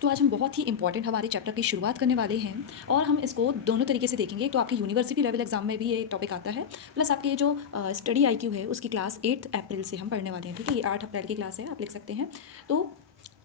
तो आज हम बहुत ही इंपॉर्टेंट हमारे चैप्टर की शुरुआत करने वाले हैं और हम इसको दोनों तरीके से देखेंगे। तो आपके यूनिवर्सिटी लेवल एग्जाम में भी ये टॉपिक आता है, प्लस आपके जो स्टडी आईक्यू है उसकी क्लास 8 अप्रैल से हम पढ़ने वाले हैं। ठीक है, ये 8 अप्रैल की क्लास है, आप लिख सकते हैं। तो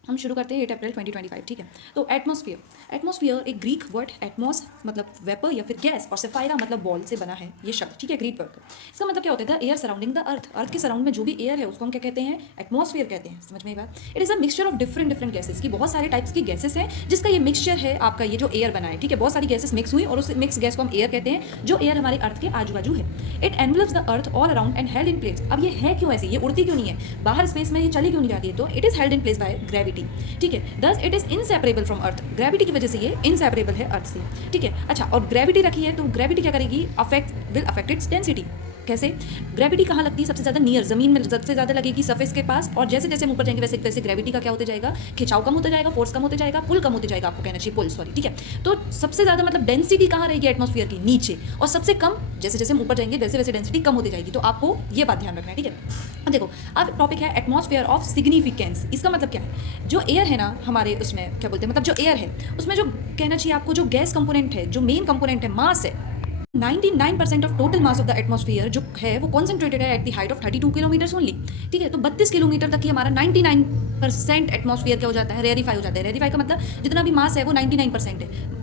हम शुरू करते हैं 8 अप्रैल 2025। ठीक है, तो एटमॉस्फेयर एक ग्रीक वर्ड एटमॉस मतलब वेपर या फिर गैस और सफायरा मतलब बॉल से बना है ये शब्द। ठीक है, ग्रीक वर्ड। इसका मतलब क्या होता है? The air surrounding the earth के सराउंड में जो भी एयर है उसको हम क्या कहते हैं? एटमॉस्फेयर कहते हैं। समझ में ये बात? It is a mixture of different gases की, बहुत सारे टाइप्स की गैसेस हैं जिसका ये मिक्सचर है आपका ये जो एयर बना है। ठीक है, बहुत सारी गैसेस मिक्स हुई और उस मिक्स गैस को हम एयर कहते हैं, जो एयर हमारे अर्थ के आजू बाजू है। It envelopes the earth all around and held in place. अब ये है क्यों ऐसे? ये उड़ती क्यों नहीं है बाहर स्पेस में? ये चली क्यों नहीं जाती है? तो it is held in place by gravity. ठीक है, thus it is inseparable from earth. Gravity की वजह से ये इनसेपरेबल है अर्थ से। ठीक है, अच्छा, और ग्रेविटी रखी है तो ग्रेविटी क्या करेगी? Will affect its density. कैसे? ग्रेविटी कहाँ लगती है? सबसे ज़्यादा नियर, जमीन में सबसे ज़्यादा लगेगी सरफेस के पास, और जैसे जैसे हम ऊपर जाएंगे वैसे वैसे ग्रेविटी का क्या होते जाएगा? खिंचाव कम होता जाएगा, फोर्स कम होते जाएगा, पुल कम होते जाएगा, आपको कहना चाहिए पुल, सॉरी। ठीक है, तो सबसे ज़्यादा मतलब डेंसिटी कहाँ रहेगी एटमॉस्फेयर की? नीचे, और सबसे कम जैसे जैसे हम ऊपर जाएंगे वैसे वैसे डेंसिटी कम होती जाएगी। तो आपको ये बात ध्यान रखना है। ठीक है, अब देखो, अब टॉपिक है एटमॉस्फेयर ऑफ सिग्निफिकेंस। इसका मतलब क्या है? जो एयर है ना हमारे, उसमें क्या बोलते हैं, मतलब जो एयर है उसमें जो कहना चाहिए आपको, जो गैस कंपोनेंट है, जो मेन कंपोनेंट है, मास है, 99% of total mass of the atmosphere जो है वो कॉन्सेंट्रेटेड है at the height of 32 kilometre only. ठीक है, तो 32 किलोमीटर तक ही हमारा 99% एटमॉस्फेयर क्या हो जाता है? रेरिफाई हो जाता है। रेरिफाई का मतलब जितना भी मास है वो 99% है,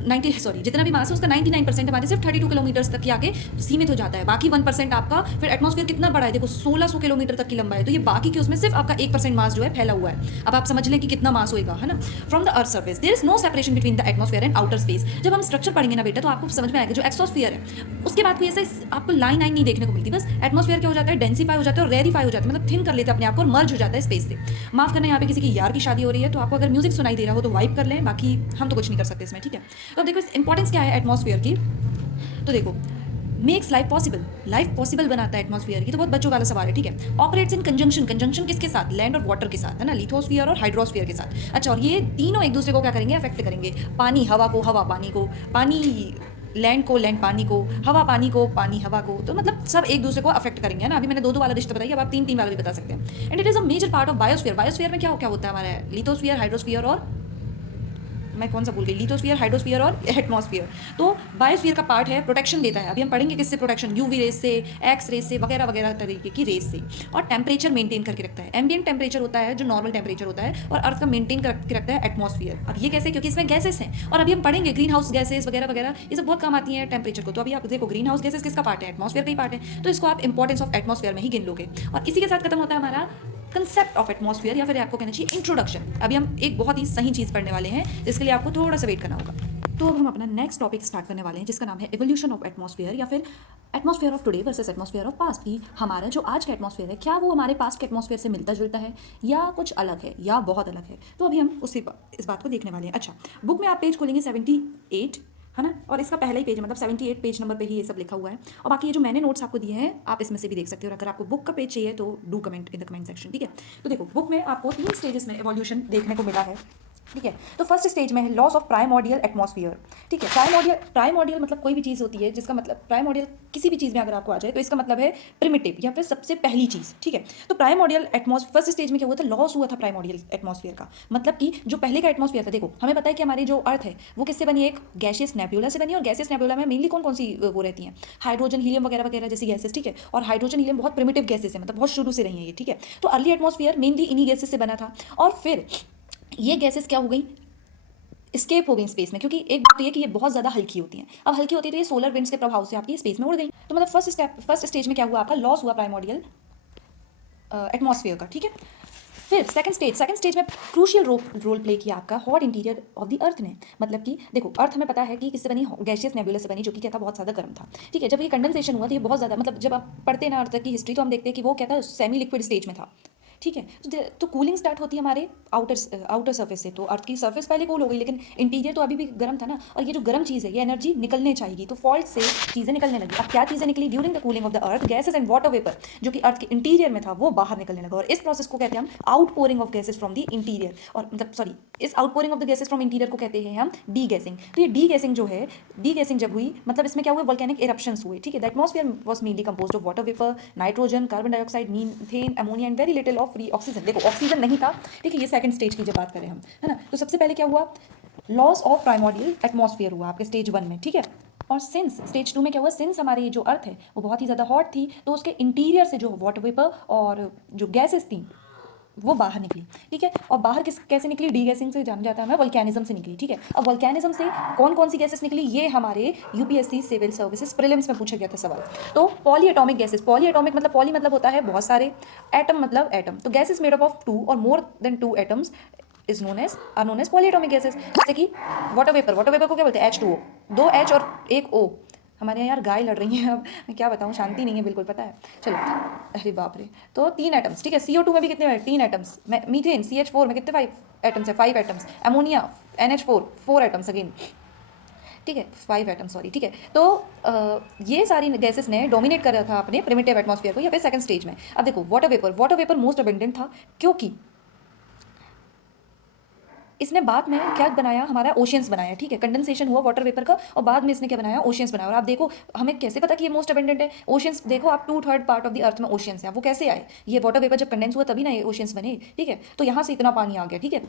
जितना भी मास है उसका 99% हमारे सिर्फ 32 किलोमीटर तक ही आके सीमित हो जाता है। बाकी 1% आपका फिर एटमॉस्फेयर कितना बड़ा है? देखो 1600 किलोमीटर तक की लंबाई है, तो ये बाकी के उसमें सिर्फ आपका 1% मास जो है फैला हुआ है। अब आप समझ लें कि कितना मास होगा, है ना। From the earth surface there is no separation between the atmosphere and outer space. जब हम स्ट्रक्चर पढ़ेंगे ना बेटा तो आपको समझ में आएगा जो एक्सोस्फियर है उसके बाद कोई ऐसे आपको लाइन नहीं देखने को मिलती। बस एटमॉस्फेयर क्या हो जाता है? डेंसिफाई हो जाता है और रेरिफाई हो जाता है, मतलब थिन कर लेते हैं अपने आप को और मर्ज हो जाता है स्पेस से। माफ करना, यहाँ पे किसी की यार की शादी हो रही है तो आपको अगर म्यूजिक सुनाई दे रहा हो तो वाइप कर लें, बाकी हम तो कुछ नहीं कर सकते इसमें। ठीक है, तो अब देखो इंपॉर्टेंस क्या है एटमॉस्फेयर की। तो देखो, makes life possible, life possible बनाता है एटमॉस्फेयर की। तो बहुत बच्चों वाला सवाल है। ठीक है, ऑपरेट्स इन कंजंक्शन, कंजंक्शन किसके साथ? लैंड और वाटर के साथ, है ना, लिथोस्फीयर और हाइड्रोस्फीयर के साथ। अच्छा, और ये तीनों एक दूसरे को क्या करेंगे? अफेक्ट करेंगे। पानी हवा को, हवा पानी को, पानी लैंड को, लैंड पानी को, हवा पानी को, पानी हवा को, तो मतलब सब एक दूसरे को अफेक्ट करेंगे, है ना। अभी मैंने दो वाला रिश्ता बताया, अब आप तीन वाला भी बता सकते हैं। And it is a major part of biosphere. Biosphere में क्या क्या होता है हमारा? लिथोस्फीयर, हाइड्रोस्फीयर और मैं कौन सा भूल गई, लिथोस्फीयर, हाइड्रोस्फीयर और एटमॉस्फेयर। तो बायोस्फीयर का पार्ट है, प्रोटेक्शन देता है। अभी हम पढ़ेंगे किससे प्रोटेक्शन? यूवी रेस से, एक्स रेस से, वगैरह वगैरह तरीके की रेस से। और टेम्परेचर मेंटेन करके रखता है। एम्बिएंट टेम्परेचर होता है जो नॉर्मल टेम्परेचर होता है, और अर्थ का मेंटेन करके रखता है एटमॉस्फेयर। अब ये कैसे? क्योंकि इसमें गैसेस हैं, और अभी हम पढ़ेंगे ग्रीन हाउस गैसेस वगैरह वगैरह, ये सब बहुत काम आती है टेम्परेचर को। तो अभी आप देखो ग्रीन हाउस गैसेस किसका पार्ट है? एटमॉस्फेयर का ही पार्ट है। तो इसको आप इंपॉर्टेंस ऑफ एटमॉस्फेयर में ही गिन लोगे। और इसी के साथ खत्म होता है हमारा कंसेप्ट ऑफ एटमॉस्फेयर, या फिर आपको कहना चाहिए इंट्रोडक्शन। अभी हम एक बहुत ही सही चीज़ पढ़ने वाले हैं जिसके लिए आपको थोड़ा सा वेट करना होगा। तो अब हम अपना नेक्स्ट टॉपिक स्टार्ट करने वाले हैं जिसका नाम है एवोल्यूशन ऑफ एटमॉस्फेयर, या फिर atmosphere of today versus atmosphere of past की। हमारा जो आज का एटमॉस्फेयर है क्या वो हमारे पास्ट के एटमॉस्फेयर से मिलता जुलता है, या कुछ अलग है, या बहुत अलग है? तो अभी हम इस बात को देखने वाले हैं। अच्छा, बुक में आप पेज खोलेंगे 78, है ना, और इसका पहला ही पेज मतलब 78 पेज नंबर पे ही ये सब लिखा हुआ है। और बाकी ये जो मैंने नोट्स आपको दिए हैं आप इसमें से भी देख सकते हो। और अगर आपको बुक का पेज चाहिए तो do comment in the comment section. ठीक है, तो देखो बुक में आपको 3 स्टेजेस में एवोल्यूशन देखने को मिला है। ठीक है, तो फर्स्ट स्टेज में है लॉस ऑफ प्राइमोर्डियल एटमॉस्फेयर। ठीक है, प्राइमोर्डियल मतलब कोई भी चीज़ होती है जिसका मतलब प्राइमोर्डियल किसी भी चीज़ में अगर आपको आ जाए तो इसका मतलब है प्रिमिटिव या फिर सबसे पहली चीज़। ठीक है, तो प्राइमोर्डियल एटमॉस्फेयर फर्स्ट स्टेज में क्या हुआ था? लॉस हुआ था प्राइमोर्डियल एटमॉस्फेयर का। मतलब कि जो पहले का एटमॉस्फेयर था, देखो हमें पता है कि हमारी जो अर्थ है वो किससे बनी है? एक गैसियस नेबुला से बनी है। और गैसियस नेबुला में मेनली कौन कौन सी वो रहती हैं? हाइड्रोजन, हीलियम वगैरह वगैरह जैसी गैसेस। ठीक है, और हाइड्रोजन हीलियम बहुत प्रिमिटिव गैसेस है, मतलब बहुत शुरू से रही है ये। ठीक है, तो अर्ली एटमॉस्फेयर मेनली इन्हीं गैसेस से बना था। और फिर ये गैसेस क्या हो गई? स्केप हो गई स्पेस में, क्योंकि एक बात तो ये कि ये बहुत ज़्यादा हल्की होती हैं। अब हल्की होती है तो ये सोलर विंड्स के प्रभाव से आपकी स्पेस में उड़ गई। तो मतलब फर्स्ट स्टेज में क्या हुआ? आपका लॉस हुआ प्राइमोर्डियल एटमॉस्फेयर का। ठीक है, फिर सेकंड स्टेज में क्रूशियल रोल प्ले किया आपका hot interior of the earth ने। मतलब कि देखो अर्थ हमें पता है कि किससे बनी? गैसियस नेबुला से बनी, जो कि क्या था? बहुत ज़्यादा गर्म था। ठीक है, जब ये कंडेंसेशन हुआ तो ये बहुत ज़्यादा, मतलब जब आप पढ़ते ना अर्थ की हिस्ट्री तो हम देखते हैं कि वो क्या था? सेमी लिक्विड स्टेज में था। ठीक है, तो कूलिंग स्टार्ट होती है हमारे आउटर सर्फेस से। तो अर्थ की सर्फेस पहले कूल हो गई, लेकिन इंटीरियर तो अभी भी गर्म था ना। और ये जो गर्म चीज़ है ये एनर्जी निकलने चाहिए, तो फॉल्ट से चीज़ें निकलने लगी। अब क्या चीज़ें निकली? During the cooling of the earth gases and water vapour, जो कि अर्थ के इंटीरियर में था वो बाहर निकलने लगा। और इस प्रोसेस को कहते हैं हम outpouring of gases from the interior, और मतलब सॉरी, इस outpouring of the gases from interior को कहते हैं हम डी गैसिंग। तो ये डी गैसिंग जो है, डी गैसिंग जब हुई मतलब इसमें क्या हुआ? वोल्केनिक इरप्शंस हुए। ठीक है, the atmosphere was mainly composed of water vapour, nitrogen, carbon dioxide, methane, ammonia and very little of of free oxygen. देखो ऑक्सीजन नहीं था, ठीक है, ये सेकंड स्टेज की जब बात करें हम, है ना। तो सबसे पहले क्या हुआ, लॉस ऑफ प्राइमोर्डियल एटमॉस्फेयर हुआ आपके स्टेज 1 में, ठीक है। और सिंस स्टेज 2 में क्या हुआ, सिंस हमारी जो अर्थ है वो बहुत ही ज़्यादा हॉट थी, तो उसके इंटीरियर से जो वाटर वेपर और जो गैसेस थी वो बाहर निकली, ठीक है। और बाहर कैसे निकली, डीगैसिंग से जाना जाता है हमें, वोल्केनिज्म से निकली, ठीक है। अब वोल्केनिज्म से कौन कौन सी गैसेस निकली, ये हमारे यूपीएससी सिविल सर्विसेज प्रीलिम्स में पूछा गया था सवाल। तो poly atomic gases, poly atomic मतलब पॉली मतलब होता है बहुत सारे, एटम मतलब एटम, तो गैसेस मेड अप ऑफ 2 और more than 2 atoms is known as polyatomic gases. जैसे कि वाटर वेपर, वाटर वेपर को क्या बोलते हैं, H2O, 2 H और 1 O। हमारे यहाँ यार गाय लड़ रही हैं, अब मैं क्या बताऊँ, शांति नहीं है बिल्कुल, पता है। चलो, अरे बाप रे, तो 3 एटम्स, ठीक है। CO2 में भी कितने हैं, 3 एटम्स। मीथेन CH4 में कितने 5 एटम्स है, 5 atoms. Ammonia NH4 4 atoms again, ठीक है, 5 एटम सॉरी, ठीक है। तो ये सारी गैसेस ने डोमिनेट कर रहा था अपने प्रिमिटिव एटमॉस्फेयर को या फिर सेकंड स्टेज में। अब देखो water vapour, water vapour most abundant था, क्योंकि इसने बाद में क्या बनाया, हमारा ओशियंस बनाया, ठीक है। कंडेंसेशन हुआ वाटर वेपर का और बाद में इसने क्या बनाया, ओशियंस बनाया। और आप देखो हमें कैसे पता कि ये मोस्ट अबेंडेंट है, ओशियंस देखो आप 2/3 पार्ट ऑफ द अर्थ में ओशियंस है, वो कैसे आए, ये वाटर वेपर जब कंडेंस हुआ तभी ना ये ओशियंस बने, ठीक है। तो यहाँ से इतना पानी आ गया, ठीक है।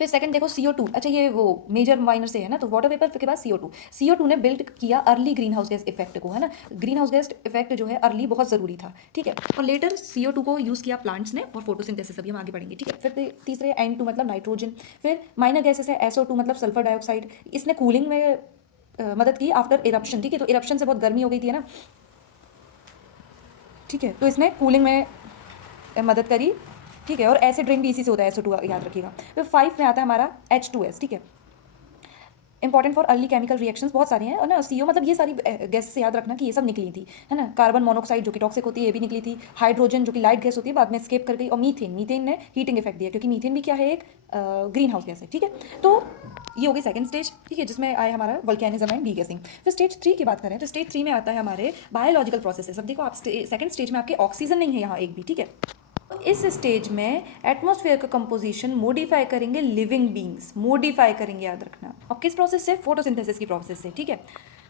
फिर सेकंड देखो CO2, अच्छा ये वो मेजर माइनर से है ना, तो वाटर वेपर के बाद CO2 ने बिल्ड किया early green house gas effect को, है ना। ग्रीन हाउस गैस इफेक्ट जो है अर्ली बहुत ज़रूरी था, ठीक है। और लेटर CO2 को यूज़ किया प्लांट्स ने फॉर फोटोसिंथेसिस, अभी हम आगे बढ़ेंगे, ठीक है। फिर तीसरे N2 मतलब नाइट्रोजन। फिर माइनर गैसेस है SO2 मतलब सल्फर डाइऑक्साइड, इसने कूलिंग में मदद की आफ्टर इरप्शन, ठीक है। तो इरप्शन से बहुत गर्मी हो गई थी, है ना, ठीक है। तो इसने कूलिंग में मदद करी, ठीक है। और एसिड रेन भी इसी से होता है, SO2 याद रखिएगा। फिर 5 में आता है हमारा H2S, ठीक है। Important for early chemical reactions बहुत सारे हैं, और ना CO मतलब ये सारी गैस से याद रखना कि ये सब निकली थी, है ना। कार्बन मोनोऑक्साइड जो कि टॉक्सिक होती है, ये भी निकली थी। हाइड्रोजन जो कि लाइट गैस होती है, बाद में स्केप कर गई। और मीथेन ने हीटिंग इफेक्ट दिया, क्योंकि मीथेन भी क्या है, एक ग्रीन हाउस गैस है, ठीक है। तो ये हो गई सेकंड स्टेज, ठीक है, जिसमें आया हमारा वोल्केनिज्म एंड डीगैसिंग। फिर स्टेज 3 की बात करें तो स्टेज 3 में आता है हमारे बायोलॉजिकल प्रोसेसेस। अब देखो आप सेकंड स्टेज में आपके ऑक्सीजन नहीं है यहाँ एक भी, ठीक है। इस स्टेज में एटमॉस्फेयर का कंपोजिशन मॉडिफाई करेंगे लिविंग बींग्स, मॉडिफाई करेंगे, याद रखना। और किस प्रोसेस से, फोटोसिंथेसिस की प्रोसेस से, ठीक है।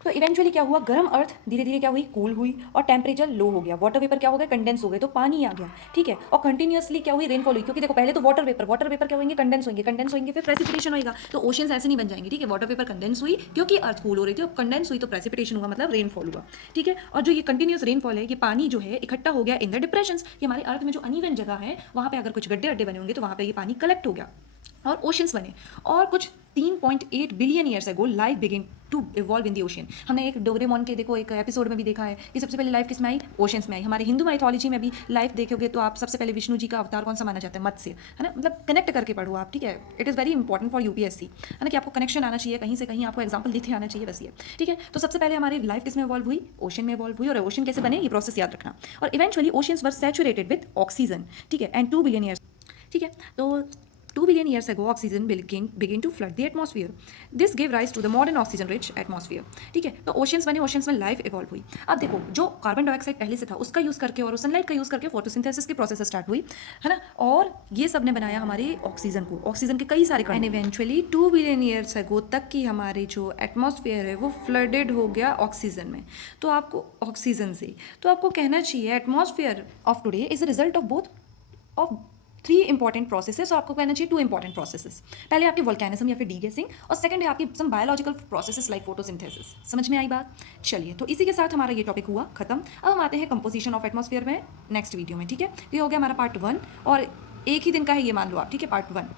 तो इवेंचुअली क्या हुआ, गर्म अर्थ धीरे धीरे क्या हुई, कूल हुई और टेम्परेचर लो हो गया, वाटर वेपर क्या हो गया, कंडेंस हो गए, तो पानी आ गया, ठीक है। और कंटिन्यूअसली क्या हुई, रेनफॉल हुई, क्योंकि देखो पहले तो वाटर वेपर क्या होंगे, कंडेंस होंगे फिर प्रेसिपिटेशन होगा, तो ओशियंस ऐसे नहीं बन जाएंगे, ठीक है। वाटर वेपर कंडेंस हुई क्योंकि अर्थ कूल हो रही थी, और कंडेंस हुई तो प्रेसिपिटेशन हुआ, मतलब रेनफॉल हुआ, ठीक है। और जो ये कंटिन्यूस रेनफॉल है, ये पानी जो है इकट्ठा हो गया इन द डिप्रेशंस, ये हमारे अर्थ में जो अनइवन जगह है वहाँ पे अगर कुछ गड्ढे अड्डे बने होंगे तो वहाँ पे ये पानी कलेक्ट हो गया और ओशंस बने। और कुछ 3.8 billion years ago life begin to evolve in the ocean. हमने एक डोरेमोन के देखो एक एपिसोड में भी देखा है कि सबसे पहले लाइफ किस में आई, ओशंस में आई। हमारे हिंदू माइथोलॉजी में भी लाइफ देखोगे तो आप सबसे पहले विष्णु जी का अवतार कौन सा माना जाता है, मत्स्य, है ना। मतलब कनेक्ट करके पढ़ो आप, ठीक है। It is very important for UPSC, है ना, कि आपको कनेक्शन आना चाहिए, कहीं से कहीं आपको एग्जाम्पल लिखे आना चाहिए, बस ये, ठीक है। तो सबसे पहले हमारी लाइफ किस में इवॉल्व हुई, ओशन में इवॉल्व हुई। और ओशन कैसे बने, ये प्रोसेस याद रखना। और eventually oceans were saturated with oxygen, ठीक है, एंड 2 बिलियन ईयर्स, ठीक है। तो 2 billion years ago oxygen begin to flood the atmosphere. This gave rise to the modern oxygen rich atmosphere, ठीक है। तो ओशंस बने, ओशंस में लाइफ इवॉल्व हुई। अब देखो जो कार्बन डाइऑक्साइड पहले से था उसका यूज़ करके और सनलाइट का यूज़ करके फोटोसिंथेसिस की प्रोसेस स्टार्ट हुई, है ना। और ये सब ने बनाया हमारे ऑक्सीजन को, ऑक्सीजन के कई सारे एंड इवेंचुअली 2 बिलियन ईयर्स अगो तक की हमारे जो एटमॉस्फेयर है वो फ्लडेड हो गया ऑक्सीजन में। तो आपको ऑक्सीजन से, तो आपको कहना चाहिए atmosphere of today is a result of both of 3 important processes. और आपको कहना चाहिए 2 इंपॉर्टेंट प्रोसेसेस। पहले आपके वोल्केनिज्म या फिर डीगैसिंग, और सेकंड है आपकी सम बायोलॉजिकल प्रोसेसेस लाइक फोटोसिंथेसिस। समझ में आई बात? चलिए, तो इसी के साथ हमारा ये टॉपिक हुआ खत्म। अब हम आते हैं कंपोजिशन ऑफ एटमॉस्फेयर में नेक्स्ट वीडियो में, ठीक है। ये हो गया हमारा पार्ट 1, और एक ही दिन का है ये मान लो आप, ठीक है, पार्ट 1।